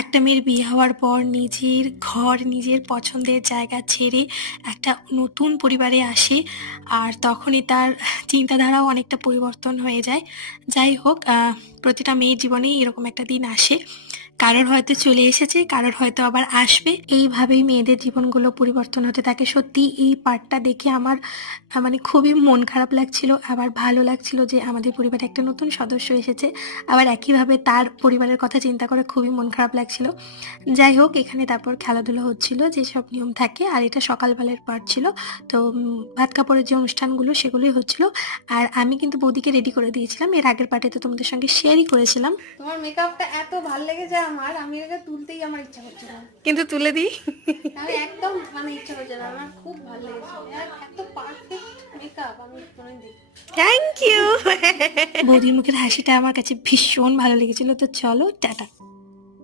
একটা মেয়ের বিয়ে হওয়ার পর নিজের ঘর, নিজের পছন্দের জায়গা ছেড়ে একটা নতুন পরিবারে আসে, আর তখনই তার চিন্তাধারাও অনেকটা পরিবর্তন হয়ে যায়। যাই হোক, প্রতিটা মেয়ের জীবনেই এরকম একটা দিন আসে। কারোর হয়তো চলে এসেছে, কারোর হয়তো আবার আসবে। এইভাবেই মেয়েদের জীবনগুলো পরিবর্তন হতে থাকে। সত্যি এই পার্টটা দেখে আমার মানে খুবই মন খারাপ লাগছিল, আবার ভালো লাগছিল যে আমাদের পরিবারে একটা নতুন সদস্য এসেছে। আবার একইভাবে তার পরিবারের কথা চিন্তা করে খুবই মন খারাপ লাগছিল। যাই হোক, এখানে তারপর খেলাধুলো হচ্ছিল, যেসব নিয়ম থাকে, আর এটা সকালবেলার পার্ট ছিল। তো ভাত কাপড়ের যে অনুষ্ঠানগুলো সেগুলোই হচ্ছিল। আর আমি কিন্তু বৌদিকে রেডি করে দিয়েছিলাম, এর আগের পার্টে তো তোমাদের সঙ্গে শেয়ারই করেছিলাম। তোমার মেকআপটা এত ভালো লেগেছে আমার, আমি এটা তুলতেই আমার ইচ্ছা করছে না। কিন্তু তুলে দিই। আমি একদম মানে ইচ্ছা করছে না, আমার খুব ভালো লেগেছে। এত পারফেক্ট মেকআপ আমি কোনোদিন দেখি। Thank you. বৌদির মুখের হাসিটা আমার কাছে ভীষণ ভালো লেগেছিল। তো চলো, টাটা।